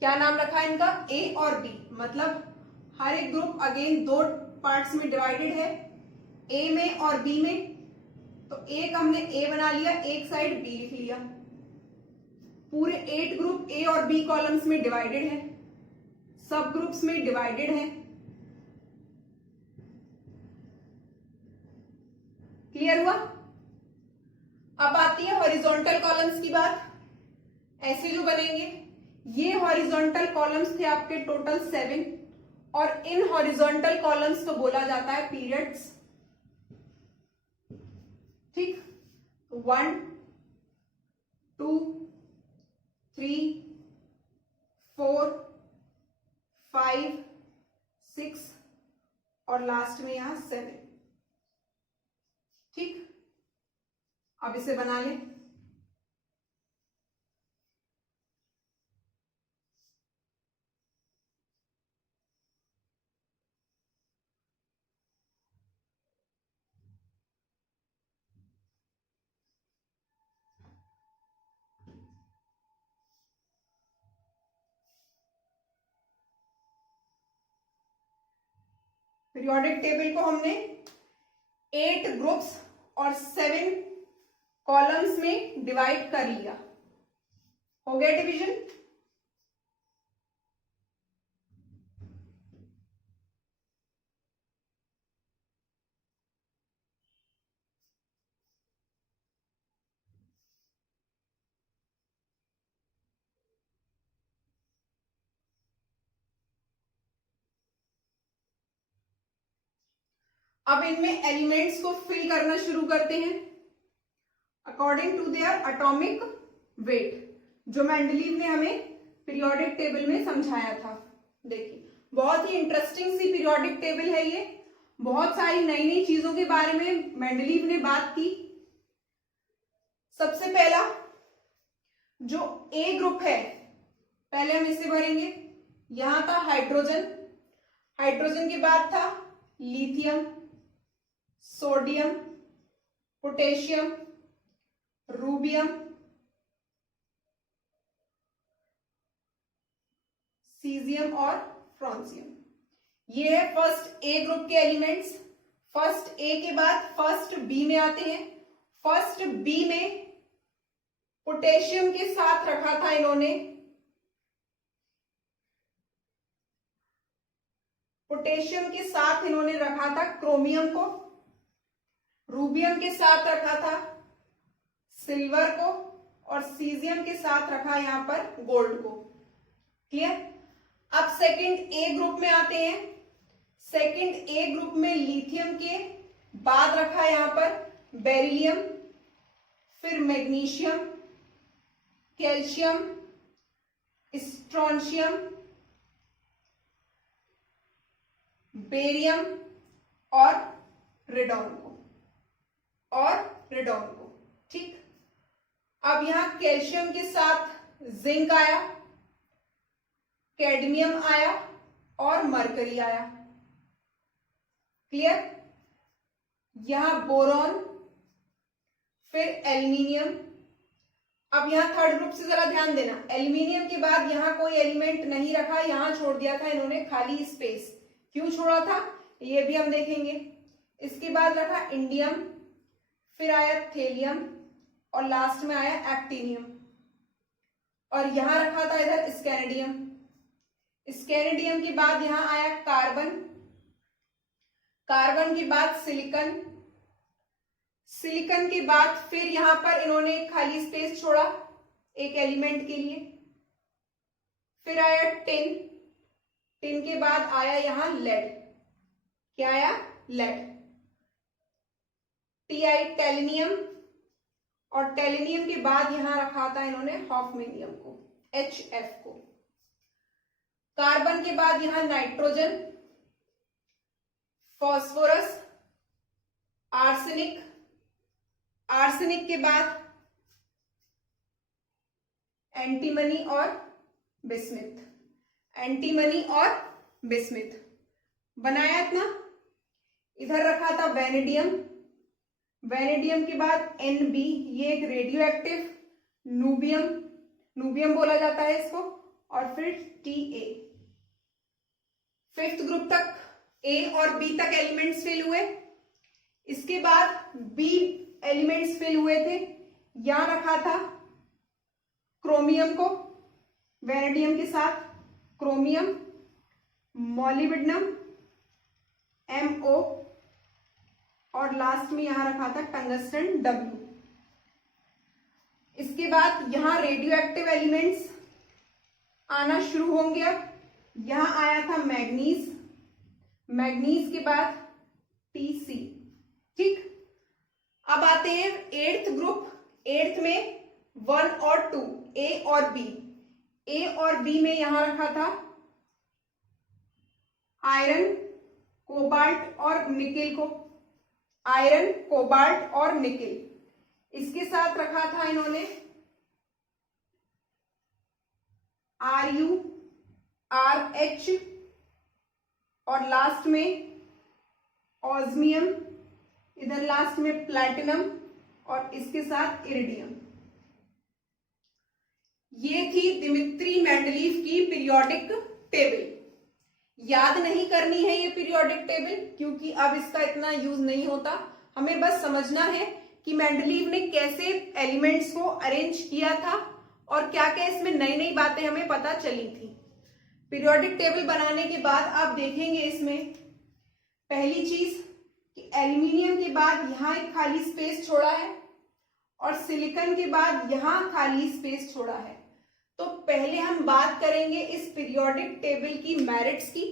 क्या नाम रखा इनका, ए और बी। मतलब हर एक ग्रुप अगेन 2 पार्ट्स में डिवाइडेड है, ए में और बी में। तो एक हमने ए बना लिया, एक साइड बी लिख लिया। पूरे 8 ग्रुप ए और बी कॉलम्स में डिवाइडेड है, सब ग्रुप्स में डिवाइडेड है। क्लियर हुआ। अब आती है हॉरिजॉन्टल कॉलम्स की बात। ऐसे जो बनेंगे, ये हॉरिजॉन्टल कॉलम्स थे आपके टोटल 7, और इन हॉरिजॉन्टल कॉलम्स को बोला जाता है पीरियड्स। ठीक, 1, 2, 3, 4, 5, 6 और लास्ट में यहां 7। ठीक, अब इसे बना लें। पीरियोडिक टेबल को हमने 8 ग्रुप्स और 7 कॉलम्स में डिवाइड कर लिया। हो गया डिवीजन। अब इनमें एलिमेंट्स को फिल करना शुरू करते हैं। According to their atomic weight, जो मेंडलीव ने हमें पीरियोडिक टेबल में समझाया था। देखिए बहुत ही इंटरेस्टिंग सी पीरियोडिक टेबल है ये, बहुत सारी नई नई चीजों के बारे में मेंडलीव ने बात की। सबसे पहला जो ए ग्रुप है, पहले हम इसे भरेंगे। यहां था हाइड्रोजन, हाइड्रोजन के बाद था lithium, sodium, potassium, rubidium, caesium और फ्रांसियम। ये है फर्स्ट ए ग्रुप के एलिमेंट्स। फर्स्ट ए के बाद फर्स्ट बी में आते हैं। फर्स्ट बी में पोटेशियम के साथ रखा था इन्होंने, पोटेशियम के साथ इन्होंने रखा था क्रोमियम को, रूबियम के साथ रखा था सिल्वर को, और सीजियम के साथ रखा यहां पर गोल्ड को। क्लियर? अब सेकंड ए ग्रुप में आते हैं। सेकंड ए ग्रुप में लिथियम के बाद रखा यहां पर बेरिलियम, फिर मैग्नीशियम, कैल्शियम, स्ट्रोंशियम, बेरियम और रेडॉन को। ठीक, अब यहां कैल्शियम के साथ जिंक आया, कैडमियम आया और मरकरी आया। क्लियर? यहां बोरॉन, फिर एल्यूमिनियम। अब यहां थर्ड ग्रुप से जरा ध्यान देना, एल्यूमिनियम के बाद यहां कोई एलिमेंट नहीं रखा, यहां छोड़ दिया था इन्होंने खाली स्पेस। क्यों छोड़ा था ये भी हम देखेंगे। इसके बाद रखा इंडियम, फिर आया थेलियम और लास्ट में आया एक्टिनियम, और यहां रखा था इधर स्कैनेडियम। स्कैनेडियम के बाद यहां आया कार्बन, कार्बन के बाद सिलिकॉन, सिलिकॉन के बाद फिर यहां पर इन्होंने खाली स्पेस छोड़ा एक एलिमेंट के लिए। फिर आया टिन, टिन के बाद आया यहां लेड। क्या आया? लेड। टीआई टेलिनियम, और टेलिनियम के बाद यहां रखा था इन्होंने हॉफमेनियम को, HF को। कार्बन के बाद यहां नाइट्रोजन, फास्फोरस, आर्सेनिक, आर्सेनिक के बाद एंटीमनी और बिस्मिथ, एंटीमनी और बिस्मिथ बनाया इतना। इधर रखा था वेनेडियम, वेनेडियम के बाद NB, ये एक रेडियो एक्टिव नूबियम, नूबियम बोला जाता है इसको, और फिर TA। फिफ्थ ग्रुप तक A और B तक एलिमेंट्स फिल हुए। इसके बाद B एलिमेंट्स फिल हुए थे। यहां रखा था क्रोमियम को वेनेडियम के साथ, क्रोमियम, मॉलिब्डेनम MO, और लास्ट में यहां रखा था टंगस्टन W। इसके बाद यहां रेडियो एक्टिव एलिमेंट्स आना शुरू होंगे। अब यहां आया था मैग्नीज, मैग्नीज के बाद TC। ठीक, अब आते हैं एट्थ ग्रुप। एट्थ में 1 और 2, A और B। A और B में यहां रखा था आयरन, कोबाल्ट और निकिल को, आयरन, कोबाल्ट और निकिल। इसके साथ रखा था इन्होंने Ru, RH, और लास्ट में ऑस्मियम, इधर लास्ट में प्लैटिनम, और इसके साथ इरिडियम। ये थी दिमित्री मेंडलीव की पीरियोडिक टेबल। याद नहीं करनी है ये पीरियोडिक टेबल, क्योंकि अब इसका इतना यूज नहीं होता। हमें बस समझना है कि मेंडलीव ने कैसे एलिमेंट्स को अरेंज किया था और क्या क्या इसमें नई नई बातें हमें पता चली थी। पीरियोडिक टेबल बनाने के बाद आप देखेंगे इसमें पहली चीज कि एल्यूमिनियम के बाद यहां एक खाली स्पेस छोड़ा है, और सिलिकॉन के बाद यहां खाली स्पेस छोड़ा है। तो पहले हम बात करेंगे इस पीरियोडिक टेबल की मेरिट्स की,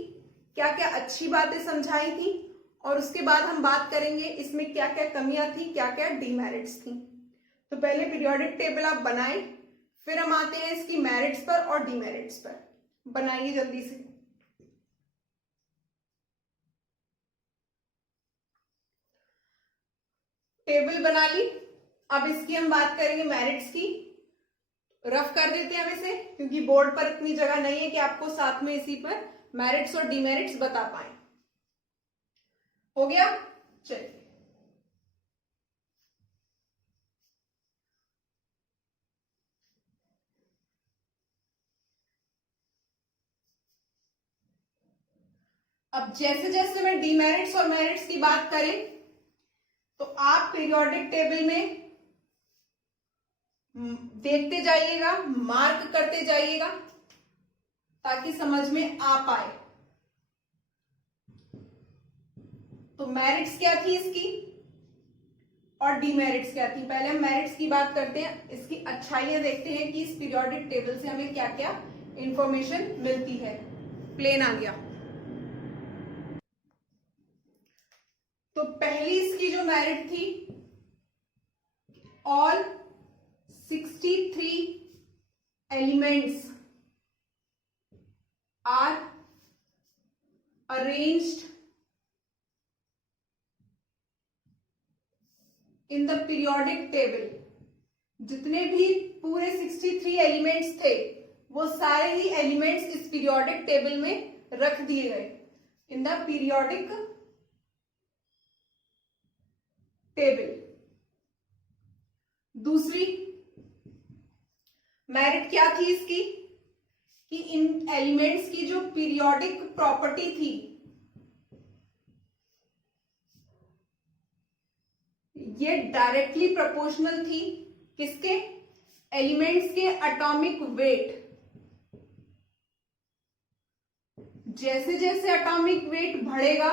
क्या क्या अच्छी बातें समझाई थी, और उसके बाद हम बात करेंगे इसमें क्या क्या कमियां थी, क्या क्या डीमेरिट्स थी। तो पहले पीरियोडिक टेबल आप बनाएं, फिर हम आते हैं इसकी मेरिट्स पर और डीमेरिट्स पर। बनाइए जल्दी से। टेबल बना ली। अब इसकी हम बात करेंगे मेरिट्स की। रफ कर देते हैं हम इसे, क्योंकि बोर्ड पर इतनी जगह नहीं है कि आपको साथ में इसी पर मेरिट्स और डीमेरिट्स बता पाए। हो गया? चलिए, अब जैसे जैसे मैं डीमेरिट्स और मेरिट्स की बात करें तो आप पीरियोडिक टेबल में देखते जाइएगा, मार्क करते जाइएगा, ताकि समझ में आ पाए। तो मेरिट्स क्या थी इसकी और डीमेरिट्स क्या थी? पहले हम मेरिट्स की बात करते हैं, इसकी अच्छाइयां देखते हैं कि इस पीरियोडिक टेबल से हमें क्या क्या इंफॉर्मेशन मिलती है। प्लेन आ गया। तो पहली इसकी जो मेरिट थी, all 63 elements are arranged in the periodic table. जितने भी पूरे 63 एलिमेंट्स थे वो सारे ही एलिमेंट्स इस पीरियोडिक टेबल में रख दिए गए इन द पीरियोडिक टेबल। दूसरी मेरिट क्या थी इसकी कि इन एलिमेंट्स की जो पीरियोडिक प्रॉपर्टी थी ये डायरेक्टली प्रोपोर्शनल थी किसके? एलिमेंट्स के एटॉमिक वेट। जैसे जैसे एटॉमिक वेट बढ़ेगा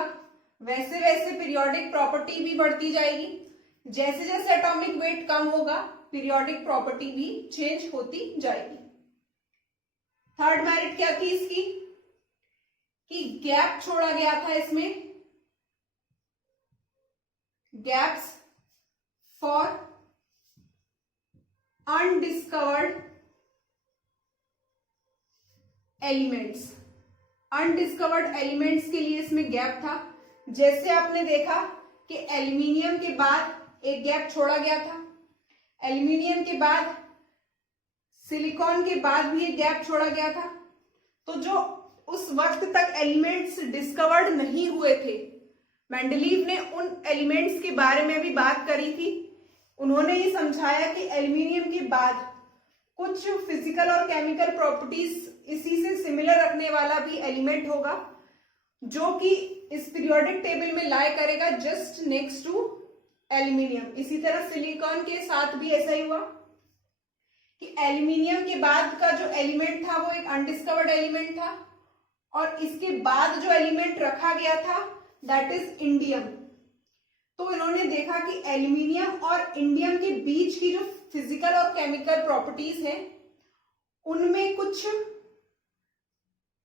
वैसे वैसे पीरियोडिक प्रॉपर्टी भी बढ़ती जाएगी। जैसे जैसे एटॉमिक वेट कम होगा पीरियोडिक प्रॉपर्टी भी चेंज होती जाएगी। थर्ड मेरिट क्या थी इसकी कि गैप छोड़ा गया था इसमें, gaps for undiscovered elements. Undiscovered elements के लिए इसमें गैप था। जैसे आपने देखा कि एल्यूमिनियम के बाद एक गैप छोड़ा गया था, एल्यूमिनियम के बाद सिलिकॉन के बाद भी एक गैप छोड़ा गया था। तो जो उस वक्त तक एलिमेंट्स डिस्कवर्ड नहीं हुए थे, मेंडलीव ने उन एलिमेंट्स के बारे में भी बात करी थी। उन्होंने ये समझाया कि एल्यूमिनियम के बाद कुछ फिजिकल और केमिकल प्रॉपर्टीज इसी से सिमिलर रखने वाला भी एलिमेंट होगा जो कि इस पीरियोडिक टेबल में लाई करेगा जस्ट नेक्स्ट टू एल्यूमिनियम। इसी तरह सिलिकॉन के साथ भी ऐसा ही हुआ कि एल्यूमिनियम के बाद का जो एलिमेंट था वो एक अनडिस्कवर्ड एलिमेंट था और इसके बाद जो एलिमेंट रखा गया था दैट इज इंडियम। तो इन्होंने देखा कि एल्यूमिनियम और इंडियम के बीच की जो फिजिकल और केमिकल प्रॉपर्टीज हैं उनमें कुछ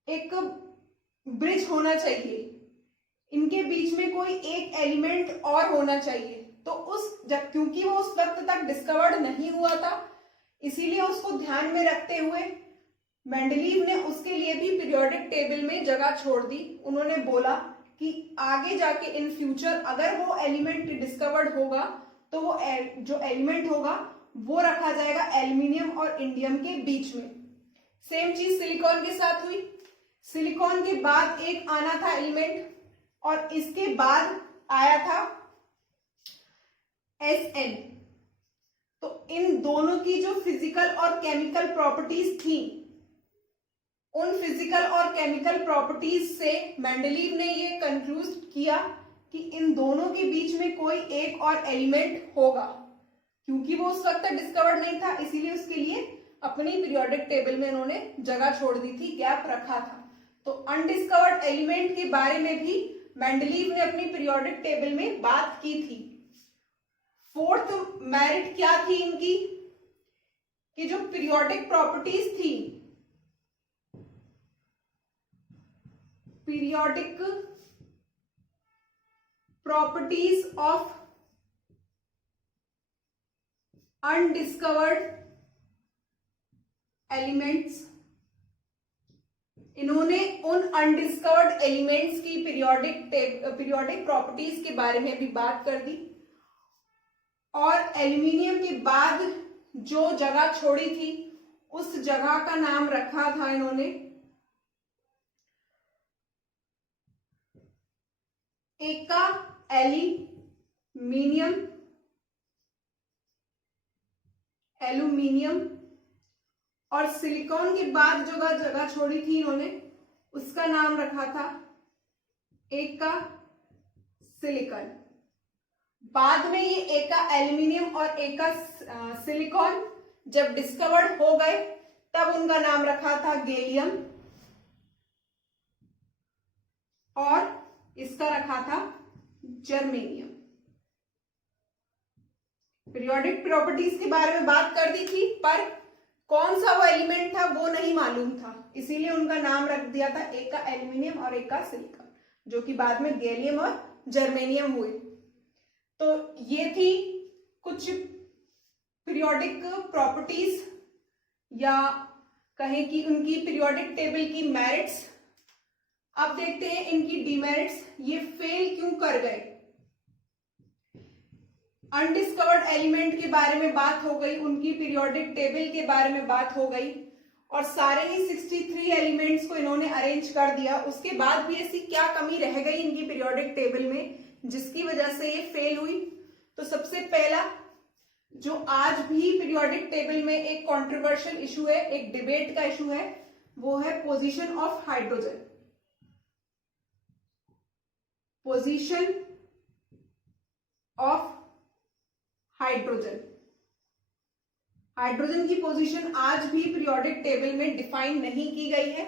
एक ब्रिज होना चाहिए, इनके बीच में कोई एक एलिमेंट और होना चाहिए। तो क्योंकि वो उस वक्त तक डिस्कवर्ड नहीं हुआ था इसीलिए उसको ध्यान में रखते हुए मेंडलीव ने उसके लिए भी पीरियोडिक टेबल में जगह छोड़ दी। उन्होंने बोला कि आगे जाके इन फ्यूचर अगर वो एलिमेंट डिस्कवर्ड होगा तो वो जो एलिमेंट होगा वो रखा जाएगा एल्यूमिनियम और इंडियम के बीच में। सेम चीज सिलिकॉन के साथ हुई। सिलिकॉन के बाद एक आना था एलिमेंट और इसके बाद आया था Sn। तो इन दोनों की जो फिजिकल और केमिकल प्रॉपर्टीज थी उन फिजिकल और केमिकल प्रॉपर्टीज से मेंडलीव ने ये कंक्लूड किया कि इन दोनों के बीच में कोई एक और एलिमेंट होगा। क्योंकि वो उस वक्त डिस्कवर्ड नहीं था इसीलिए उसके लिए अपनी पीरियोडिक टेबल में उन्होंने जगह छोड़ दी थी, गैप रखा था। तो अनडिस्कवर्ड एलिमेंट के बारे में भी मेंडलीव ने अपनी पीरियोडिक टेबल में बात की थी। फोर्थ मेरिट क्या थी इनकी कि जो पीरियोडिक प्रॉपर्टीज थी, periodic properties of undiscovered elements, इन्होंने उन अनडिस्कवर्ड एलिमेंट्स की पीरियोडिक प्रॉपर्टीज के बारे में भी बात कर दी, और एल्यूमिनियम के बाद जो जगह छोड़ी थी उस जगह का नाम रखा था इन्होंने एका एल्यूमिनियम, और सिलिकॉन के बाद जो जगह छोड़ी थी इन्होंने उसका नाम रखा था एका सिलिकॉन। बाद में ये एका एल्यूमिनियम और एका सिलिकॉन जब डिस्कवर्ड हो गए तब उनका नाम रखा था गैलियम, और इसका रखा था जर्मेनियम। पीरियोडिक प्रॉपर्टीज के बारे में बात कर दी थी, पर कौन सा वो एलिमेंट था वो नहीं मालूम था, इसीलिए उनका नाम रख दिया था एका एल्यूमिनियम और एका सिलिकॉन, जो कि बाद में गैलियम और जर्मेनियम हुए। तो ये थी कुछ पीरियोडिक प्रॉपर्टीज, या कहें कि उनकी पीरियोडिक टेबल की मेरिट्स। अब देखते हैं इनकी डीमेरिट्स, ये फेल क्यों कर गए। अनडिस्कवर्ड एलिमेंट के बारे में बात हो गई, उनकी पीरियोडिक टेबल के बारे में बात हो गई, और सारे ही 63 एलिमेंट्स को इन्होंने अरेंज कर दिया। उसके बाद भी ऐसी क्या कमी रह गई इनकी पीरियोडिक टेबल में जिसकी वजह से ये फेल हुई। तो सबसे पहला जो आज भी पीरियोडिक टेबल में एक कंट्रोवर्शियल इशू है, एक डिबेट का इशू है, वो है position of hydrogen. Position of hydrogen, hydrogen की पोजीशन आज भी पीरियोडिक टेबल में डिफाइन नहीं की गई है,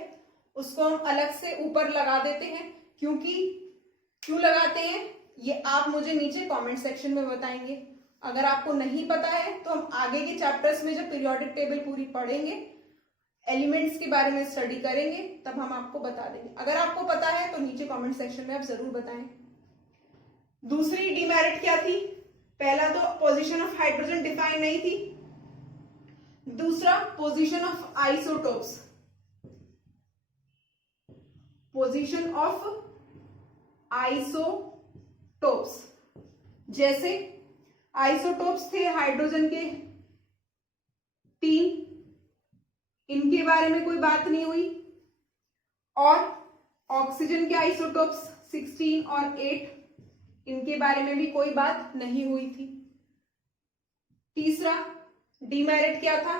उसको हम अलग से ऊपर लगा देते हैं। क्यों लगाते हैं ये आप मुझे नीचे कमेंट सेक्शन में बताएंगे। अगर आपको नहीं पता है तो हम आगे के चैप्टर्स में जब पीरियोडिक टेबल पूरी पढ़ेंगे, एलिमेंट्स के बारे में स्टडी करेंगे, तब हम आपको बता देंगे। अगर आपको पता है तो नीचे कमेंट सेक्शन में आप जरूर बताएं। दूसरी डीमेरिट क्या थी? पहला तो पोजीशन ऑफ हाइड्रोजन डिफाइन नहीं थी, दूसरा position of isotopes. Position of isotopes, जैसे आइसोटोप्स थे हाइड्रोजन के 3, इनके बारे में कोई बात नहीं हुई, और ऑक्सीजन के आइसोटोप्स 16 और 8, इनके बारे में भी कोई बात नहीं हुई थी। तीसरा डीमेरिट क्या था?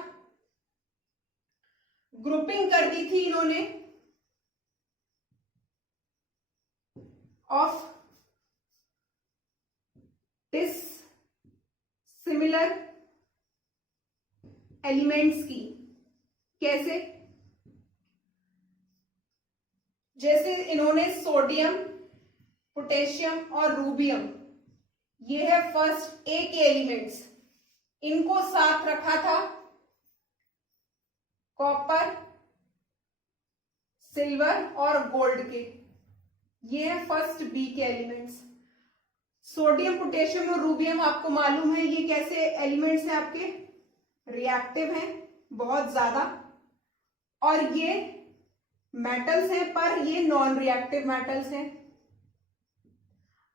ग्रुपिंग कर दी थी इन्होंने ऑफ डिसिमिलर एलिमेंट्स की। कैसे? जैसे इन्होंने सोडियम, पोटेशियम और रूबियम, ये है फर्स्ट ए के एलिमेंट्स, इनको साथ रखा था कॉपर, सिल्वर और गोल्ड के। ये है फर्स्ट बी के एलिमेंट्स। सोडियम, पोटेशियम और रूबियम आपको मालूम है ये कैसे एलिमेंट्स हैं आपके? रिएक्टिव हैं बहुत ज्यादा, और ये मेटल्स हैं पर ये नॉन रिएक्टिव मेटल्स हैं।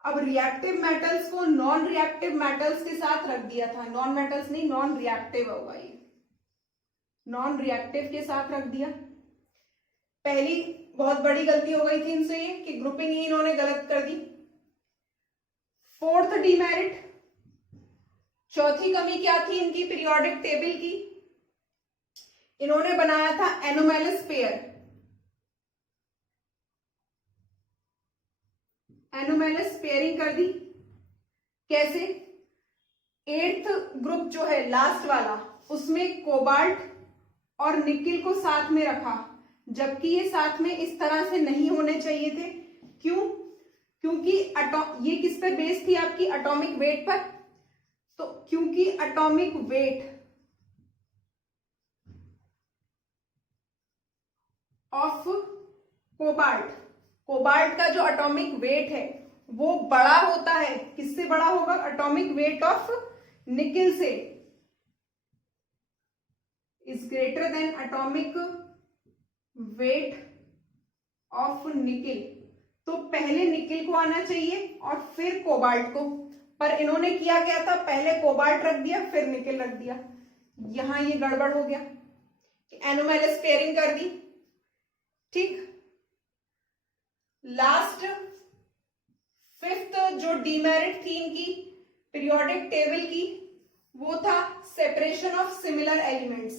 अब रिएक्टिव मेटल्स को नॉन रिएक्टिव मेटल्स के साथ रख दिया था, नॉन मेटल्स नहीं, नॉन रिएक्टिव होगा ये, नॉन रिएक्टिव के साथ रख दिया। पहली बहुत बड़ी गलती हो गई थी इनसे ये कि ग्रुपिंग ही इन्होंने गलत कर दी। फोर्थ डीमेरिट, चौथी कमी क्या थी इनकी पीरियोडिक टेबल की? इन्होंने बनाया था एनोमैलस पेयर। एनोमैलस पेयरिंग कर दी। कैसे? 8th ग्रुप जो है लास्ट वाला, उसमें कोबाल्ट और निकिल को साथ में रखा, जबकि ये साथ में इस तरह से नहीं होने चाहिए थे। क्यों? क्योंकि ये किस पर बेस थी आपकी? एटॉमिक वेट पर। तो क्योंकि एटॉमिक वेट ऑफ कोबाल्ट का जो एटॉमिक वेट है वो बड़ा होता है। किससे बड़ा होगा? एटॉमिक वेट ऑफ निकिल से। Is greater than atomic weight of nickel. तो पहले निकिल को आना चाहिए और फिर कोबाल्ट को, पर इन्होंने किया क्या था, पहले कोबाल्ट रख दिया फिर निकिल रख दिया। यहां ये गड़बड़ हो गया, एनोमैलस पेयरिंग कर दी। ठीक, लास्ट फिफ्थ जो डीमेरिट थी इनकी पीरियोडिक टेबल की, वो था separation of similar elements.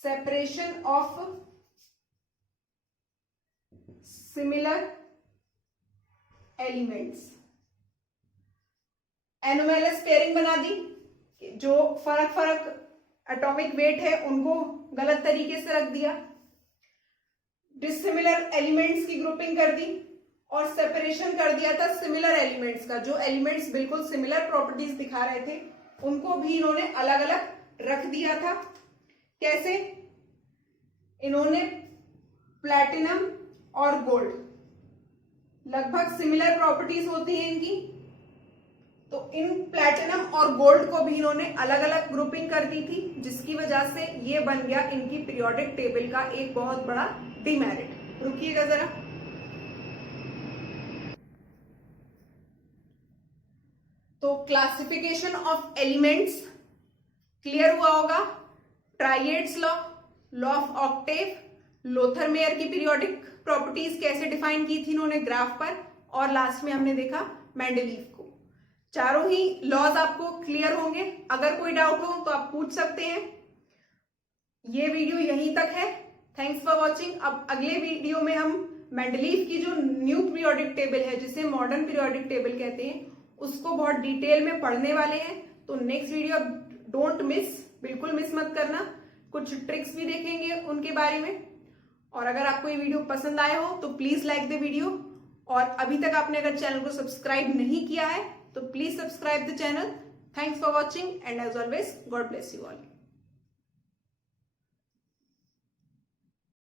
Separation of similar elements, anomalous pairing बना दी, जो फर्क फर्क एटॉमिक वेट है उनको गलत तरीके से रख दिया, डिसिमिलर एलिमेंट्स की ग्रुपिंग कर दी और सेपरेशन कर दिया था सिमिलर एलिमेंट्स का। जो एलिमेंट्स बिल्कुल सिमिलर प्रॉपर्टीज दिखा रहे थे उनको भी इन्होंने अलग अलग रख दिया था। कैसे, इन्होंने प्लैटिनम और गोल्ड, लगभग सिमिलर प्रॉपर्टीज होती हैं इनकी, तो इन प्लैटिनम और गोल्ड को भी इन्होंने अलग अलग ग्रुपिंग कर दी थी, जिसकी वजह से ये बन गया इनकी पीरियोडिक टेबल का एक बहुत बड़ा डीमेरिट। रुकिएगा जरा, तो क्लासिफिकेशन ऑफ एलिमेंट्स क्लियर हुआ होगा। Triads law, law of octave, Lothar Meyer की पीरियोडिक प्रॉपर्टीज कैसे डिफाइन की थी इन्होंने ग्राफ पर, और लास्ट में हमने देखा मेंडलीव को। चारों ही लॉज आपको क्लियर होंगे। अगर कोई डाउट हो तो आप पूछ सकते हैं। ये वीडियो यहीं तक है। Thanks for watching. अब अगले वीडियो में हम मेंडलीव की जो न्यू पीरियोडिक टेबल है, जिसे मॉडर्न पीरियोडिक टेबल कहते हैं, उसको बहुत डिटेल में पढ़ने वाले हैं। तो नेक्स्ट वीडियो डोंट मिस, बिल्कुल मिस मत करना। कुछ ट्रिक्स भी देखेंगे उनके बारे में। और अगर आपको ये वीडियो पसंद आया हो तो प्लीज लाइक द वीडियो, और अभी तक आपने अगर चैनल को सब्सक्राइब नहीं किया है तो please subscribe the channel. Thanks for watching and as always God bless you all.